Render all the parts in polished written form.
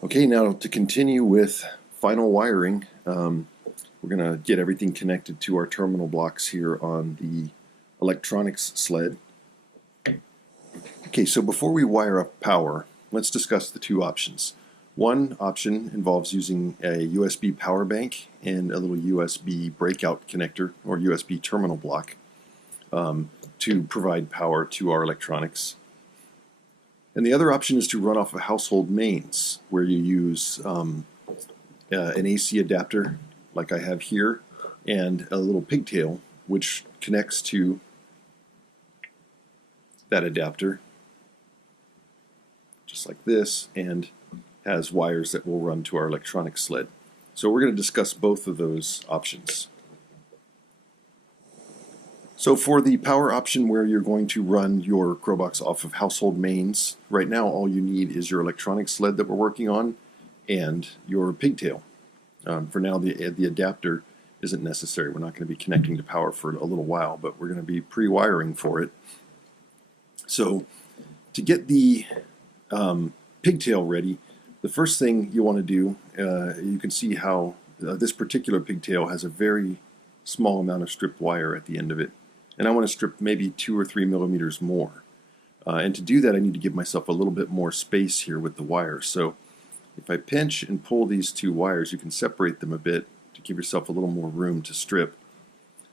Okay, now to continue with final wiring, we're going to get everything connected to our terminal blocks here on the Electronics Sled. Okay, so before we wire up power, let's discuss the two options. One option involves using a USB power bank and a little USB breakout connector or USB terminal block to provide power to our electronics. And the other option is to run off of household mains, where you use an AC adapter, like I have here, and a little pigtail, which connects to that adapter, just like this, and has wires that will run to our electronic sled. So we're going to discuss both of those options. So for the power option where you're going to run your Crowbox off of household mains, right now all you need is your electronic sled that we're working on and your pigtail. For now the adapter isn't necessary. We're not going to be connecting to power for a little while, but we're going to be pre-wiring for it. So to get the pigtail ready, the first thing you want to do, you can see how this particular pigtail has a very small amount of stripped wire at the end of it. And I want to strip maybe 2 or 3 millimeters more. And to do that, I need to give myself a little bit more space here with the wires. So if I pinch and pull these two wires, you can separate them a bit to give yourself a little more room to strip.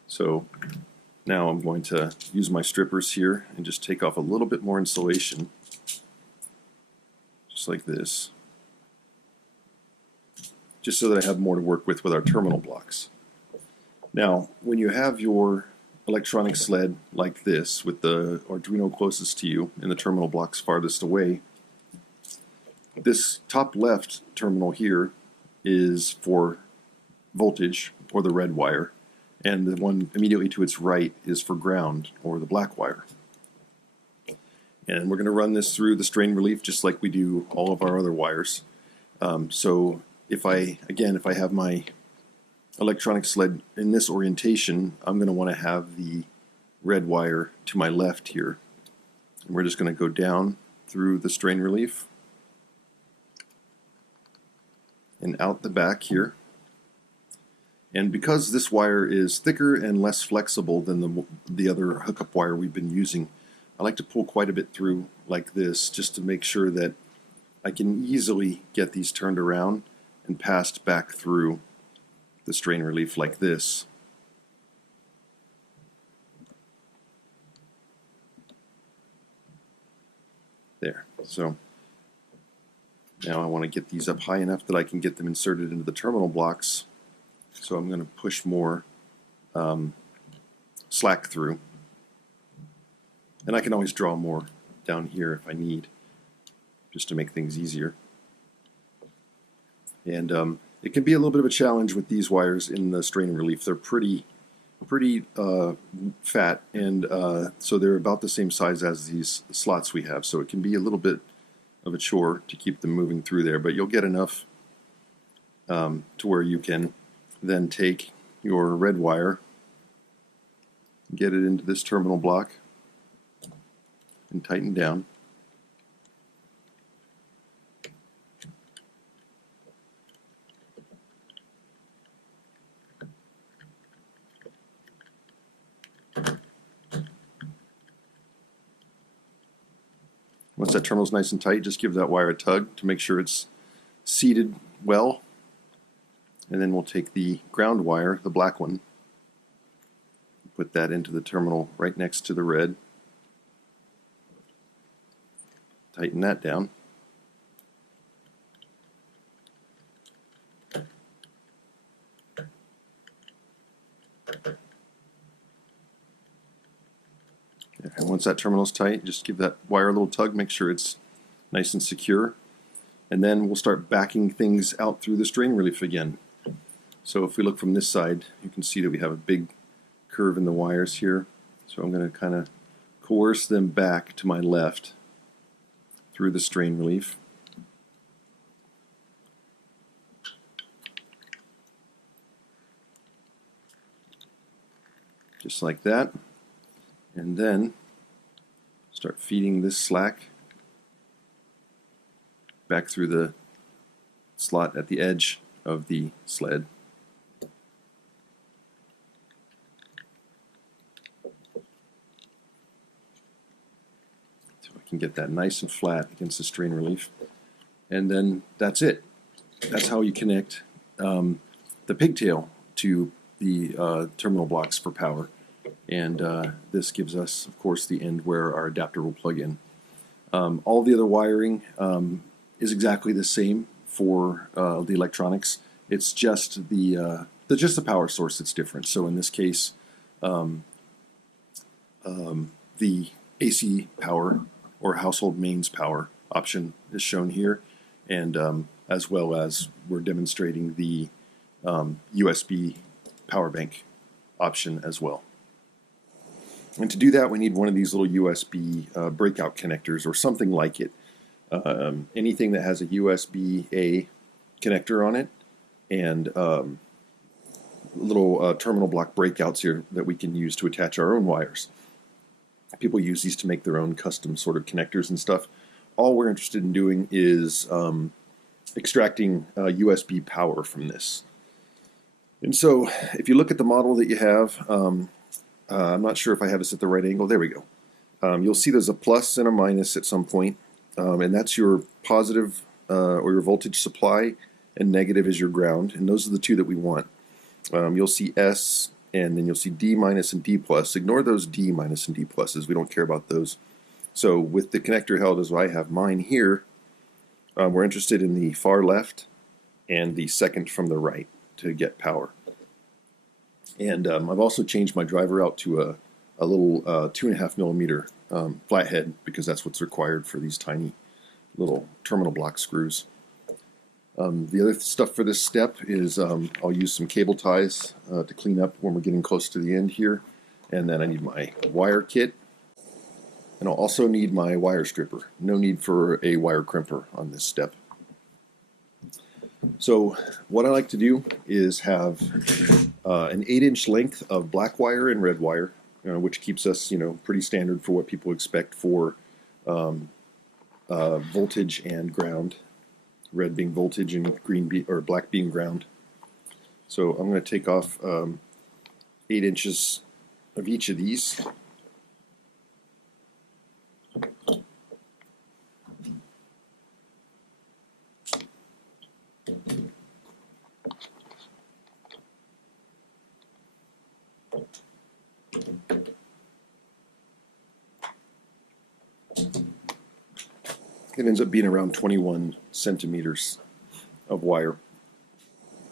So now I'm going to use my strippers here and just take off a little bit more insulation, just like this, just so that I have more to work with our terminal blocks. Now, when you have your electronic sled like this with the Arduino closest to you and the terminal blocks farthest away, this top left terminal here is for voltage, or the red wire, and the one immediately to its right is for ground, or the black wire. And we're going to run this through the strain relief just like we do all of our other wires. So if I have my electronic sled in this orientation, I'm going to want to have the red wire to my left here. And we're just going to go down through the strain relief and out the back here. And because this wire is thicker and less flexible than the other hookup wire we've been using, I like to pull quite a bit through like this just to make sure that I can easily get these turned around and passed back through the strain relief like this. There. So now I want to get these up high enough that I can get them inserted into the terminal blocks. So I'm going to push more slack through. And I can always draw more down here if I need, just to make things easier. And it can be a little bit of a challenge with these wires in the strain relief. They're pretty fat, and so they're about the same size as these slots we have. So it can be a little bit of a chore to keep them moving through there, but you'll get enough to where you can then take your red wire, get it into this terminal block, and tighten down. Once that terminal's nice and tight, just give that wire a tug to make sure it's seated well. And then we'll take the ground wire, the black one, put that into the terminal right next to the red. Tighten that down. And once that terminal's tight, just give that wire a little tug, make sure it's nice and secure. And then we'll start backing things out through the strain relief again. So if we look from this side, you can see that we have a big curve in the wires here. So I'm going to kind of coerce them back to my left through the strain relief. Just like that. And then start feeding this slack back through the slot at the edge of the sled. So I can get that nice and flat against the strain relief. And then that's it. That's how you connect the pigtail to the terminal blocks for power. And this gives us, of course, the end where our adapter will plug in. All the other wiring is exactly the same for the electronics. It's just the power source that's different. So in this case, the AC power or household mains power option is shown here, and as well as we're demonstrating the USB power bank option as well. And to do that, we need one of these little USB breakout connectors or something like it. Anything that has a USB-A connector on it, and little terminal block breakouts here that we can use to attach our own wires. People use these to make their own custom sort of connectors and stuff. All we're interested in doing is extracting USB power from this. And so if you look at the model that you have, I'm not sure if I have this at the right angle. There we go. You'll see there's a plus and a minus at some point, and that's your positive or your voltage supply, and negative is your ground, and those are the two that we want. You'll see S, and then you'll see D minus and D plus. Ignore those D minus and D pluses. We don't care about those. So with the connector held as I have mine here, we're interested in the far left and the second from the right to get power. And I've also changed my driver out to a little 2.5 millimeter flathead, because that's what's required for these tiny little terminal block screws. The other stuff for this step is I'll use some cable ties to clean up when we're getting close to the end here. And then I need my wire kit. And I'll also need my wire stripper. No need for a wire crimper on this step. So what I like to do is have an 8-inch length of black wire and red wire, which keeps us, pretty standard for what people expect for voltage and ground. Red being voltage and black being ground. So I'm going to take off 8 inches of each of these. It ends up being around 21 centimeters of wire.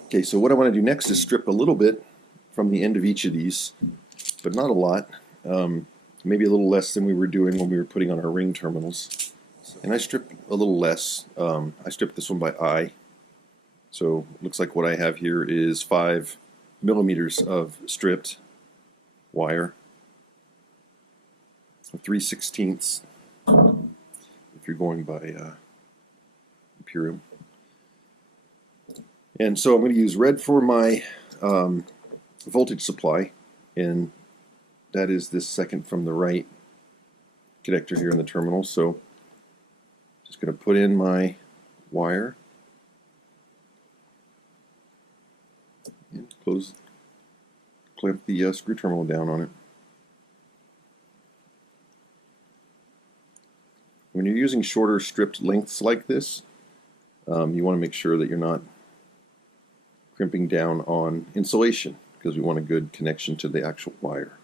Okay, so what I want to do next is strip a little bit from the end of each of these, but not a lot. Maybe a little less than we were doing when we were putting on our ring terminals. And I stripped a little less. I stripped this one by eye. So it looks like what I have here is 5 millimeters of stripped wire. 3/16 if you're going by Imperial. And so I'm going to use red for my voltage supply, and that is this second from the right connector here in the terminal. So just going to put in my wire and clamp the screw terminal down on it. When you're using shorter stripped lengths like this, you want to make sure that you're not crimping down on insulation, because we want a good connection to the actual wire.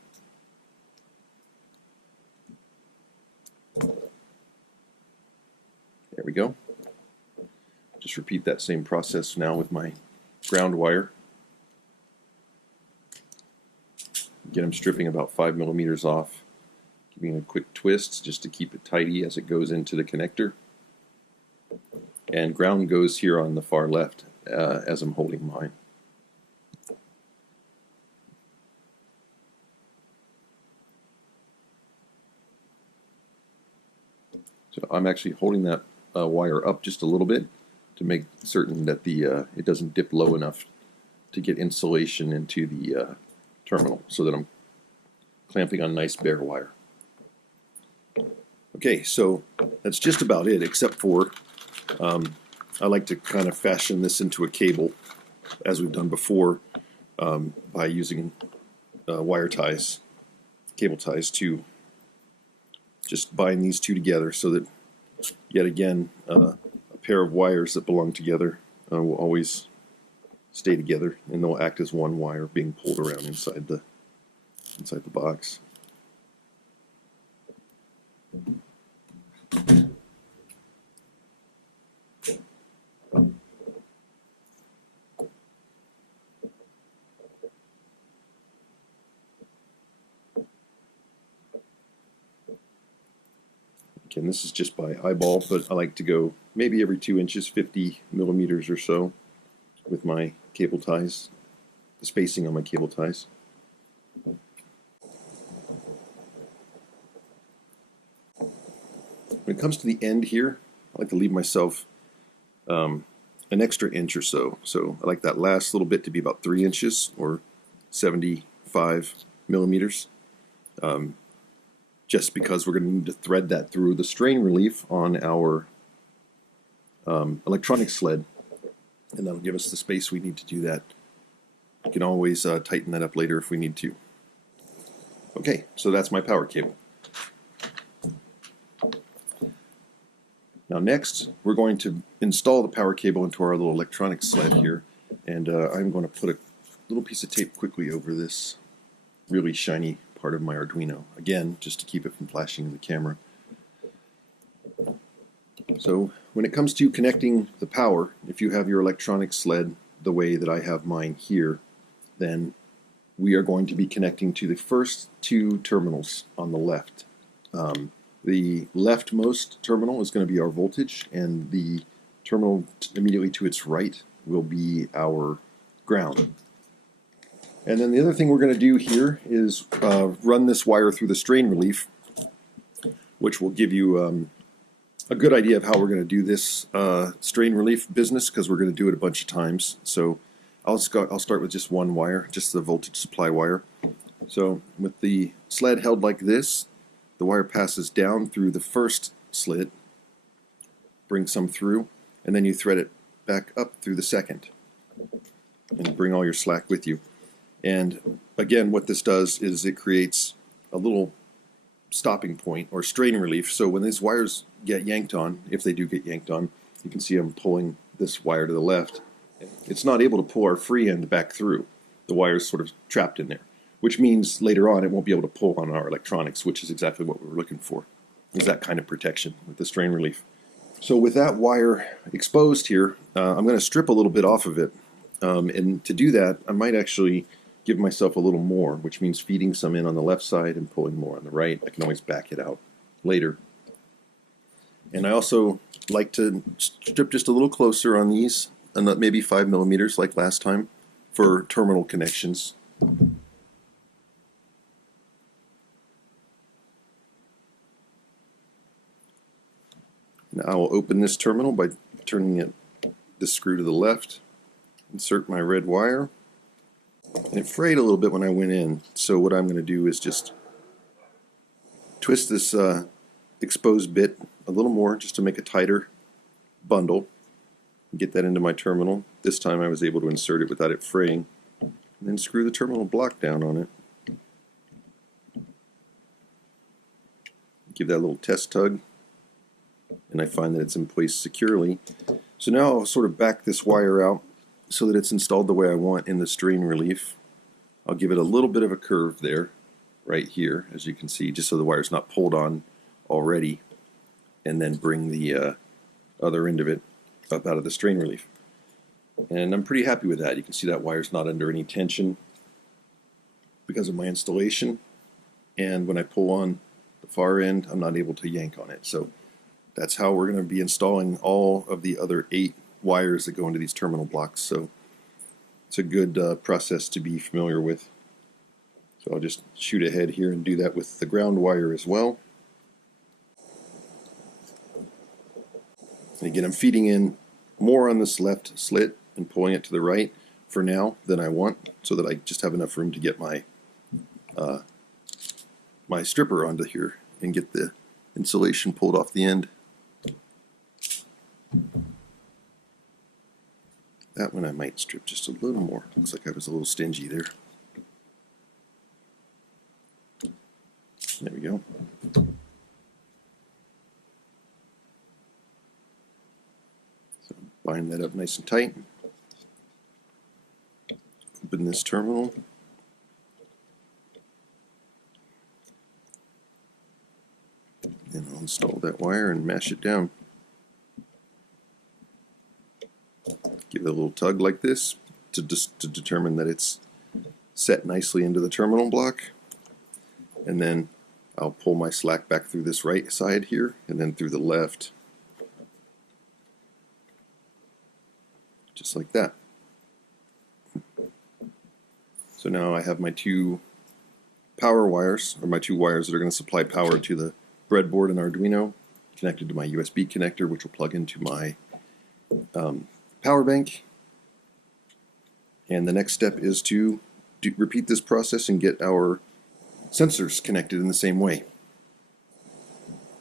There we go. Just repeat that same process now with my ground wire. Again, I'm stripping about 5 millimeters off, giving a quick twist just to keep it tidy as it goes into the connector. And ground goes here on the far left as I'm holding mine. So I'm actually holding that wire up just a little bit to make certain that it doesn't dip low enough to get insulation into the terminal, so that I'm clamping on nice bare wire. Okay, so that's just about it, except for I like to kind of fashion this into a cable, as we've done before, by using wire ties, cable ties, to just bind these two together so that, yet again, a pair of wires that belong together will always stay together, and they'll act as one wire being pulled around inside the box. Again, this is just by eyeball, but I like to go maybe every 2 inches, 50 millimeters or so, with my cable ties, the spacing on my cable ties. When it comes to the end here, I like to leave myself an extra inch or so. So I like that last little bit to be about 3 inches or 75 millimeters. Just because we're going to need to thread that through the strain relief on our electronics sled, and that'll give us the space we need to do that. You can always tighten that up later if we need to. Okay, so that's my power cable. Now next, we're going to install the power cable into our little electronics sled here, and I'm going to put a little piece of tape quickly over this really shiny part of my Arduino, again, just to keep it from flashing in the camera. So when it comes to connecting the power, if you have your electronics sled the way that I have mine here, then we are going to be connecting to the first two terminals on the left. The leftmost terminal is going to be our voltage, and the terminal immediately to its right will be our ground. And then the other thing we're going to do here is run this wire through the strain relief, which will give you a good idea of how we're going to do this strain relief business, because we're going to do it a bunch of times. So I'll start with just one wire, just the voltage supply wire. So with the sled held like this, the wire passes down through the first slit, brings some through, and then you thread it back up through the second, and bring all your slack with you. And again, what this does is it creates a little stopping point or strain relief. So when these wires get yanked on, if they do get yanked on, you can see I'm pulling this wire to the left. It's not able to pull our free end back through. The wire's sort of trapped in there, which means later on it won't be able to pull on our electronics, which is exactly what we were looking for, is that kind of protection with the strain relief. So with that wire exposed here, I'm going to strip a little bit off of it. And to do that, I might actually give myself a little more, which means feeding some in on the left side and pulling more on the right. I can always back it out later. And I also like to strip just a little closer on these, and maybe 5 millimeters like last time, for terminal connections. Now I will open this terminal by turning the screw to the left, insert my red wire. And it frayed a little bit when I went in, so what I'm going to do is just twist this exposed bit a little more just to make a tighter bundle, and get that into my terminal. This time I was able to insert it without it fraying, and then screw the terminal block down on it. Give that a little test tug, and I find that it's in place securely. So now I'll sort of back this wire out so that it's installed the way I want in the strain relief. I'll give it a little bit of a curve there, right here, as you can see, just so the wire's not pulled on already, and then bring the other end of it up out of the strain relief. And I'm pretty happy with that. You can see that wire's not under any tension because of my installation, and when I pull on the far end, I'm not able to yank on it. So that's how we're going to be installing all of the other 8 wires that go into these terminal blocks. So it's a good process to be familiar with. So I'll just shoot ahead here and do that with the ground wire as well. And again, I'm feeding in more on this left slit and pulling it to the right for now than I want, so that I just have enough room to get my my stripper onto here and get the insulation pulled off the end. That one I might strip just a little more. Looks like I was a little stingy there. There we go. So bind that up nice and tight. Open this terminal. And I'll install that wire and mash it down. Give it a little tug like this to determine that it's set nicely into the terminal block. And then I'll pull my slack back through this right side here and then through the left. Just like that. So now I have my two power wires, or my two wires that are going to supply power to the breadboard and Arduino, connected to my USB connector, which will plug into my power bank. And the next step is to repeat this process and get our sensors connected in the same way.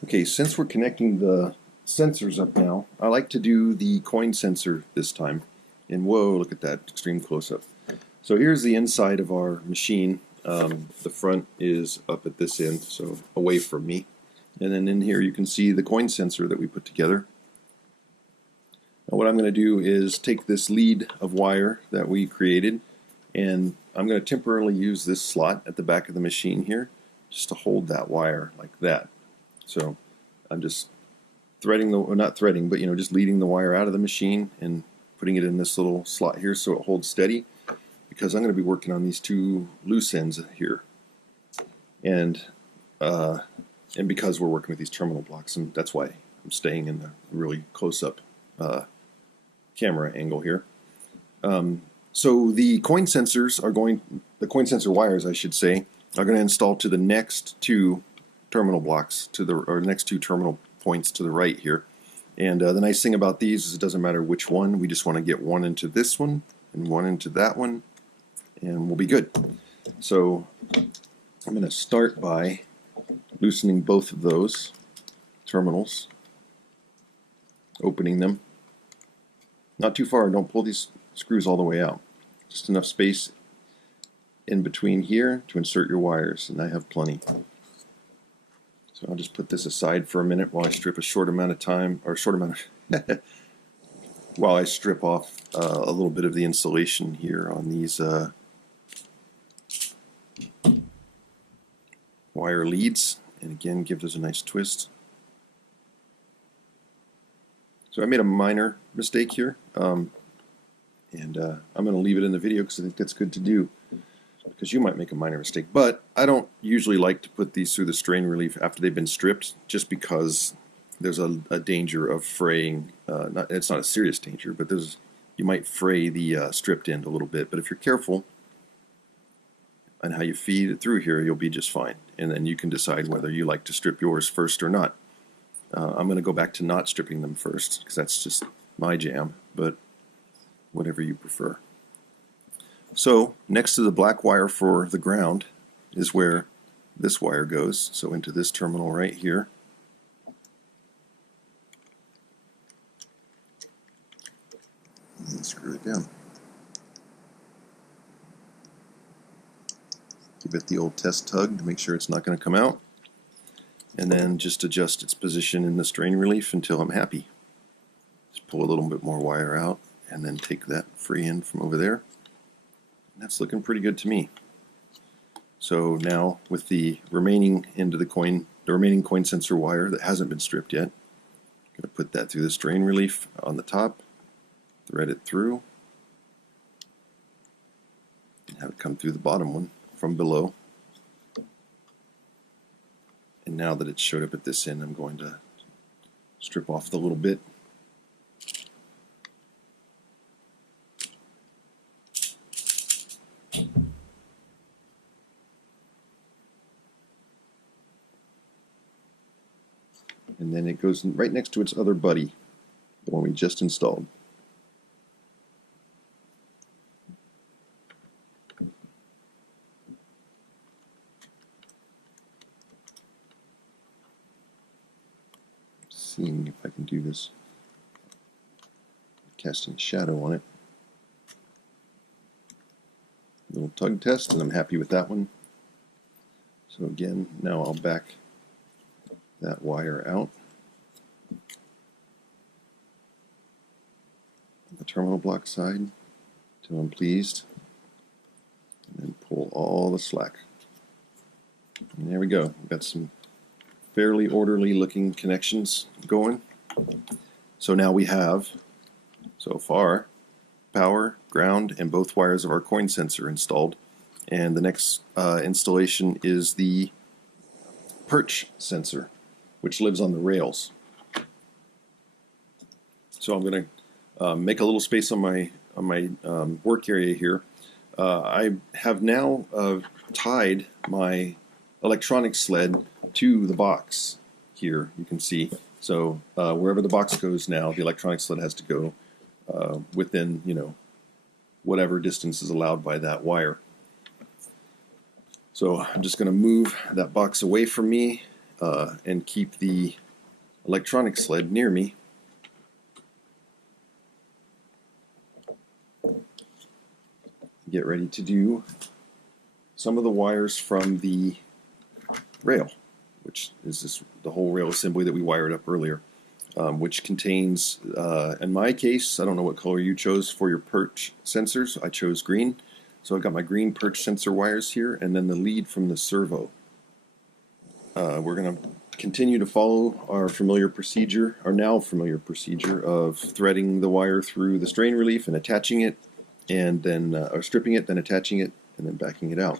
Okay, since we're connecting the sensors up now, I like to do the coin sensor this time. And whoa, look at that extreme close-up. So here's the inside of our machine. The front is up at this end, so away from me. And then in here you can see the coin sensor that we put together. Now what I'm going to do is take this lead of wire that we created, and I'm going to temporarily use this slot at the back of the machine here just to hold that wire like that. So I'm just threading the, or not threading, but just leading the wire out of the machine and putting it in this little slot here so it holds steady, because I'm going to be working on these two loose ends here. And because we're working with these terminal blocks, and that's why I'm staying in the really close-up camera angle here. So the coin sensors are the coin sensor wires, I should say, are going to install to the next two terminal blocks, or next two terminal points to the right here. And the nice thing about these is it doesn't matter which one. We just want to get one into this one and one into that one, and we'll be good. So I'm going to start by loosening both of those terminals, opening them. Not too far, don't pull these screws all the way out. Just enough space in between here to insert your wires, and I have plenty. So I'll just put this aside for a minute while I strip a short amount of time, or short amount of while I strip off a little bit of the insulation here on these wire leads, and again give those a nice twist. So I made a minor mistake here, and I'm going to leave it in the video because I think that's good to do, because you might make a minor mistake. But I don't usually like to put these through the strain relief after they've been stripped, just because there's a danger of fraying. It's not a serious danger, but you might fray the stripped end a little bit. But if you're careful on how you feed it through here, you'll be just fine. And then you can decide whether you like to strip yours first or not. I'm going to go back to not stripping them first, because that's just my jam, but whatever you prefer. So next to the black wire for the ground is where this wire goes, so into this terminal right here. And screw it down. Give it the old test tug to make sure it's not going to come out, and then just adjust its position in the strain relief until I'm happy. Just pull a little bit more wire out and then take that free end from over there. And that's looking pretty good to me. So now with the remaining end of the remaining coin sensor wire that hasn't been stripped yet, I'm going to put that through the strain relief on the top, thread it through, and have it come through the bottom one from below. And now that it's showed up at this end, I'm going to strip off the little bit. And then it goes right next to its other buddy, the one we just installed. Seeing if I can do this, casting a shadow on it. tug test, and I'm happy with that one. So again, now I'll back that wire out. The terminal block side till I'm pleased, and then pull all the slack. And there we go. We've got some fairly orderly looking connections going. So now we have, so far, power, ground, and both wires of our coin sensor installed. And the next installation is the perch sensor, which lives on the rails. So I'm going to make a little space on my work area here. I have now tied my electronics sled to the box here, you can see. So wherever the box goes now, the electronics sled has to go within, whatever distance is allowed by that wire. So I'm just going to move that box away from me and keep the electronics sled near me. Get ready to do some of the wires from the rail, which is the whole rail assembly that we wired up earlier, which contains, in my case, I don't know what color you chose for your perch sensors. I chose green. So I've got my green perch sensor wires here, and then the lead from the servo. We're going to continue to follow our now familiar procedure of threading the wire through the strain relief and attaching it, and then or stripping it, then attaching it, and then backing it out.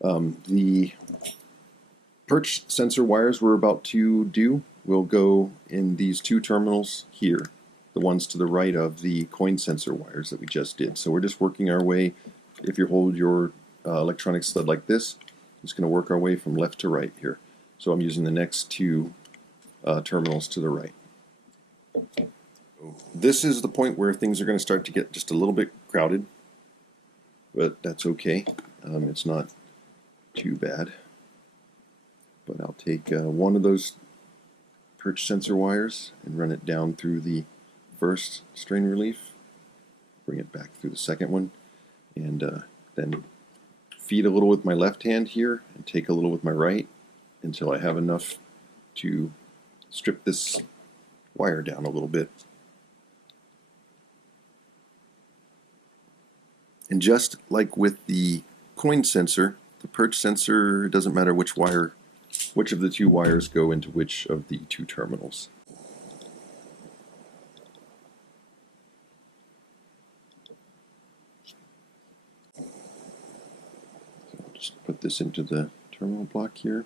The perch sensor wires we're about to do will go in these two terminals here, the ones to the right of the coin sensor wires that we just did. So we're just working our way. If you hold your electronic sled like this, it's going to work our way from left to right here. So I'm using the next two terminals to the right. This is the point where things are going to start to get just a little bit crowded, but that's okay. It's not too bad. But I'll take one of those perch sensor wires and run it down through the first strain relief, bring it back through the second one, and then feed a little with my left hand here and take a little with my right until I have enough to strip this wire down a little bit. And just like with the coin sensor, the perch sensor, it doesn't matter which of the two wires go into which of the two terminals. So I'll just put this into the terminal block here.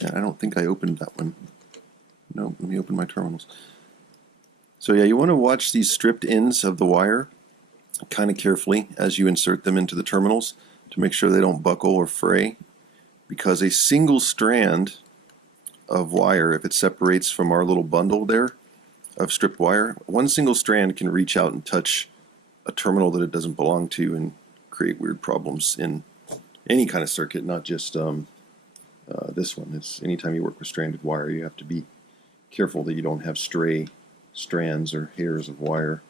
And I don't think I opened that one. No, let me open my terminals. So yeah, you want to watch these stripped ends of the wire kind of carefully as you insert them into the terminals to make sure they don't buckle or fray, because a single strand of wire, if it separates from our little bundle there of stripped wire, one single strand can reach out and touch a terminal that it doesn't belong to and create weird problems in any kind of circuit, not just this one. It's anytime you work with stranded wire, you have to be careful that you don't have stray strands or hairs of wire.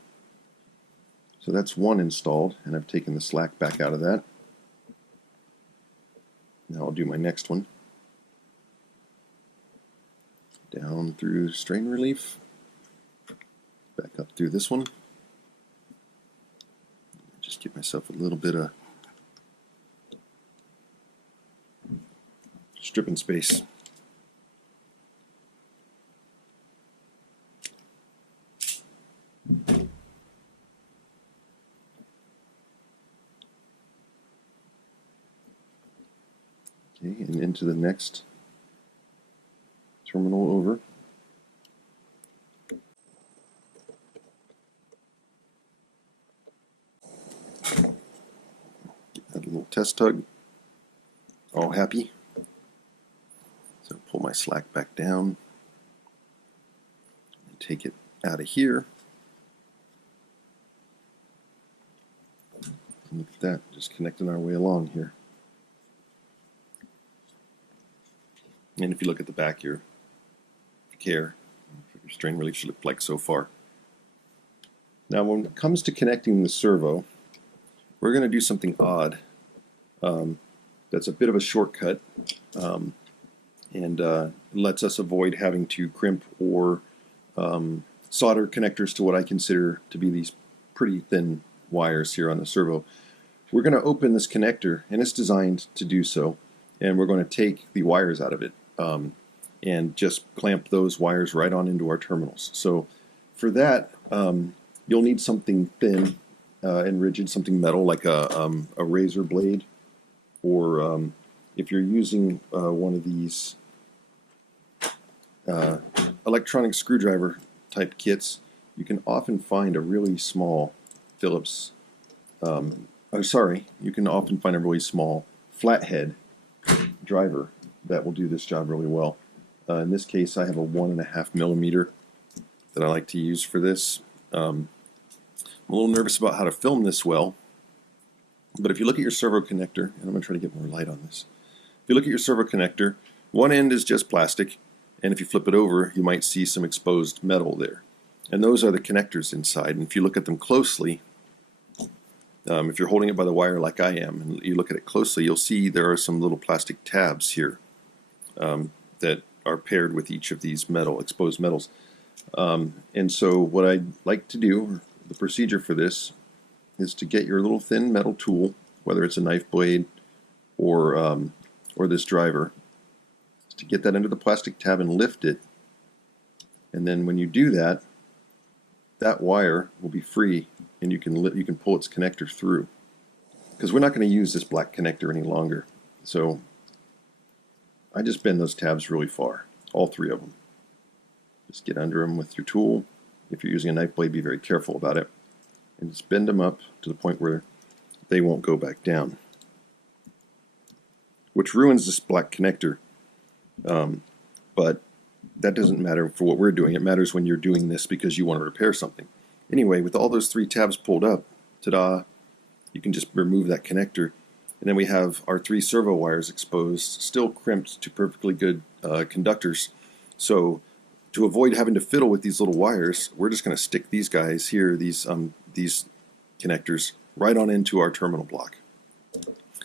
So that's one installed, and I've taken the slack back out of that. Now I'll do my next one. Down through strain relief, back up through this one. Just give myself a little bit of stripping space. Okay, and into the next terminal over. Get that little test tug. All happy. So pull my slack back down and take it out of here. And look at that, just connecting our way along here. And if you look at the back here, if you care, what your strain relief should look like so far. Now when it comes to connecting the servo, we're going to do something odd. That's a bit of a shortcut, and lets us avoid having to crimp or solder connectors to what I consider to be these pretty thin wires here on the servo. We're going to open this connector, and it's designed to do so, and we're going to take the wires out of it and just clamp those wires right on into our terminals. So for that, you'll need something thin and rigid, something metal like a razor blade, or if you're using one of these electronic screwdriver type kits, you can often find a really small Phillips, you can often find a really small flathead driver that will do this job really well. In this case, I have a 1.5 millimeter that I like to use for this. I'm a little nervous about how to film this well, but if you look at your servo connector, and I'm going to try to get more light on this. If you look at your servo connector, one end is just plastic, and if you flip it over, you might see some exposed metal there. And those are the connectors inside, and if you look at them closely, if you're holding it by the wire like I am, and you look at it closely, you'll see there are some little plastic tabs here that are paired with each of these exposed metals. And so what I'd like to do, the procedure for this, is to get your little thin metal tool, whether it's a knife blade or this driver, to get that under the plastic tab and lift it. And then when you do that, that wire will be free, and you can pull its connector through. Because we're not going to use this black connector any longer. So I just bend those tabs really far, all three of them. Just get under them with your tool. If you're using a knife blade, be very careful about it. And just bend them up to the point where they won't go back down, which ruins this black connector. But that doesn't matter for what we're doing. It matters when you're doing this because you want to repair something. Anyway, with all those three tabs pulled up, ta-da, you can just remove that connector. And then we have our three servo wires exposed, still crimped to perfectly good conductors. So to avoid having to fiddle with these little wires, we're just going to stick these guys here, these connectors, right on into our terminal block.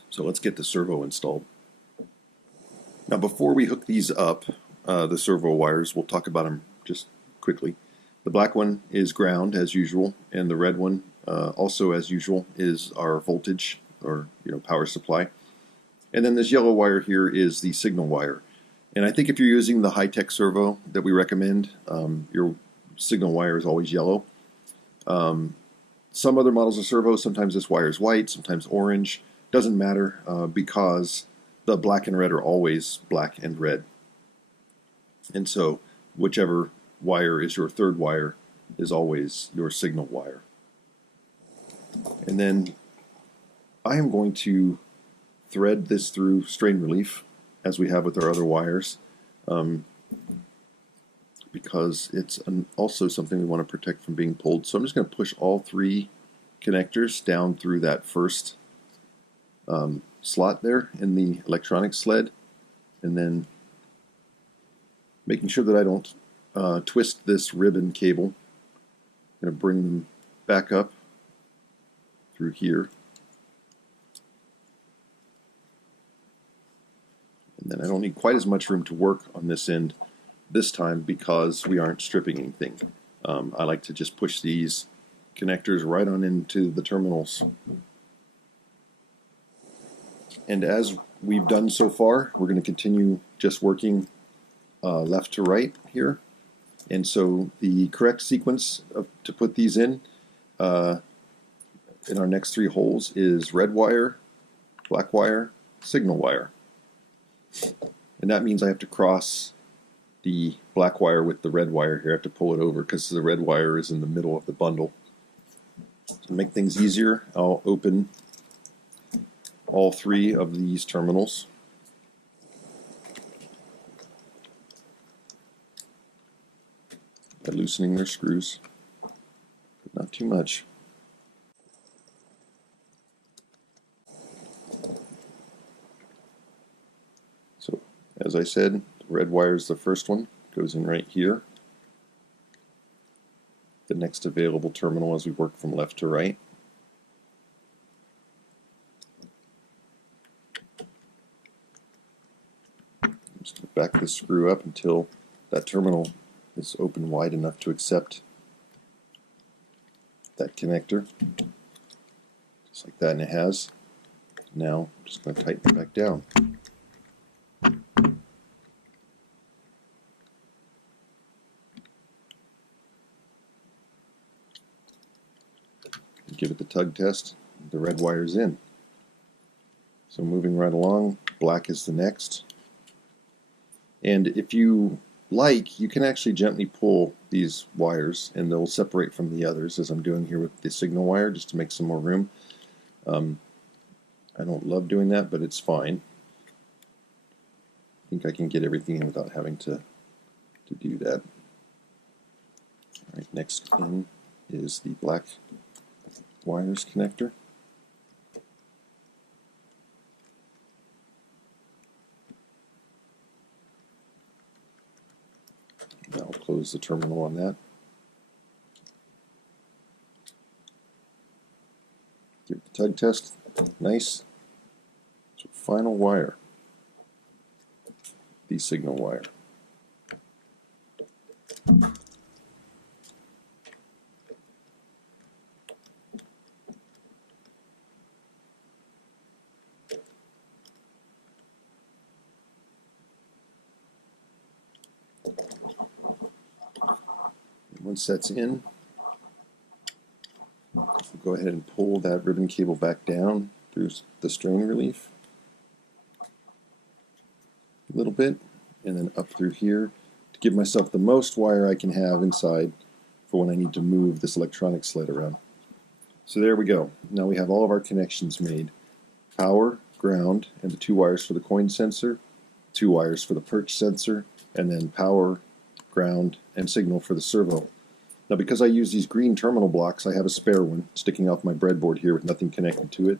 So let's get the servo installed. Now before we hook these up, the servo wires, we'll talk about them just quickly. The black one is ground as usual, and the red one, also as usual, is our voltage or power supply. And then this yellow wire here is the signal wire. And I think if you're using the high-tech servo that we recommend, your signal wire is always yellow. Some other models of servo, sometimes this wire is white, sometimes orange. Doesn't matter because the black and red are always black and red. And so whichever wire is your third wire is always your signal wire. And then I am going to thread this through strain relief as we have with our other wires, because it's also something we want to protect from being pulled. So I'm just going to push all three connectors down through that first slot there in the electronics sled, and then making sure that I don't twist this ribbon cable. I'm going to bring them back up through here. And then I don't need quite as much room to work on this end this time because we aren't stripping anything. I like to just push these connectors right on into the terminals. And as we've done so far, we're going to continue just working left to right here. And so the correct sequence to put these in our next three holes is red wire, black wire, signal wire. And that means I have to cross the black wire with the red wire here. I have to pull it over because the red wire is in the middle of the bundle. To make things easier, I'll open all three of these terminals. By loosening their screws, but not too much. So, as I said, the red wire is the first one, goes in right here. the next available terminal as we work from left to right. I'm just going to back this screw up until that terminal is open wide enough to accept that connector. Just like that, and it has. Now I'm just going to tighten it back down. Give it the tug test. The red wire's in. So moving right along, black is the next. And if you like, you can actually gently pull these wires and they'll separate from the others, as I'm doing here with the signal wire, just to make some more room. I don't love doing that, but it's fine. I think I can get everything in without having to do that. All right, next in is the black wires connector. Now I'll close the terminal on that. Give it the tug test. Nice. So final wire. The signal wire. Once that's in, we'll go ahead and pull that ribbon cable back down through the strain relief a little bit, and then up through here to give myself the most wire I can have inside for when I need to move this electronic sled around. So there we go. Now we have all of our connections made. Power, ground, and the 2 wires for the coin sensor, 2 wires for the perch sensor, and then power, ground, and signal for the servo. Now because I use these green terminal blocks, I have a spare one sticking off my breadboard here with nothing connected to it.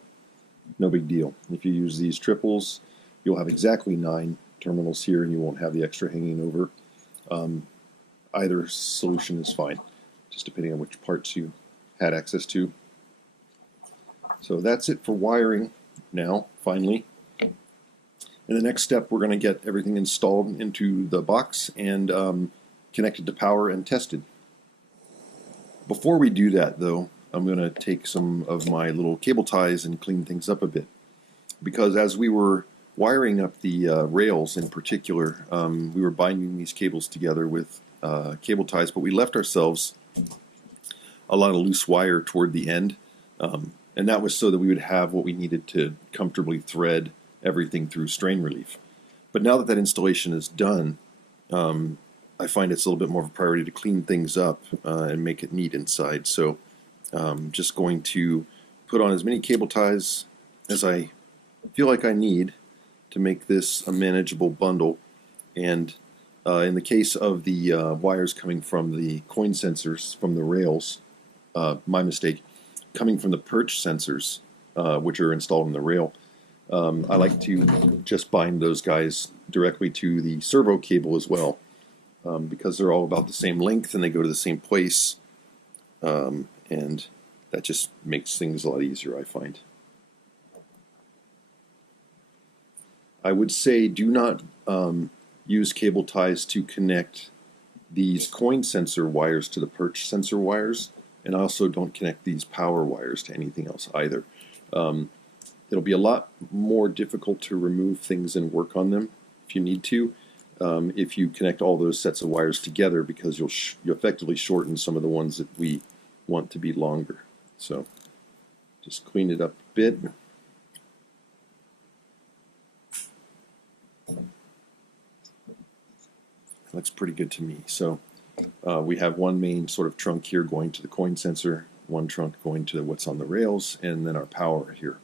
No big deal. If you use these triples, you'll have exactly 9 terminals here and you won't have the extra hanging over. Either solution is fine, just depending on which parts you had access to. So that's it for wiring now, finally. In the next step, we're going to get everything installed into the box and connected to power and tested. Before we do that, though, I'm going to take some of my little cable ties and clean things up a bit. Because as we were wiring up the rails in particular, we were binding these cables together with cable ties, but we left ourselves a lot of loose wire toward the end. And that was so that we would have what we needed to comfortably thread everything through strain relief. But now that that installation is done, I find it's a little bit more of a priority to clean things up and make it neat inside. So I'm just going to put on as many cable ties as I feel like I need to make this a manageable bundle. And in the case of the wires coming from the coin sensors from the rails, my mistake, coming from the perch sensors, which are installed in the rail, I like to just bind those guys directly to the servo cable as well. Because they're all about the same length and they go to the same place, and that just makes things a lot easier, I find. I would say do not use cable ties to connect these coin sensor wires to the perch sensor wires, and also don't connect these power wires to anything else either. It'll be a lot more difficult to remove things and work on them if you need to. If you connect all those sets of wires together, because you'll effectively shorten some of the ones that we want to be longer. So just clean it up a bit. Looks pretty good to me. So we have one main sort of trunk here going to the coin sensor, one trunk going to what's on the rails, and then our power here.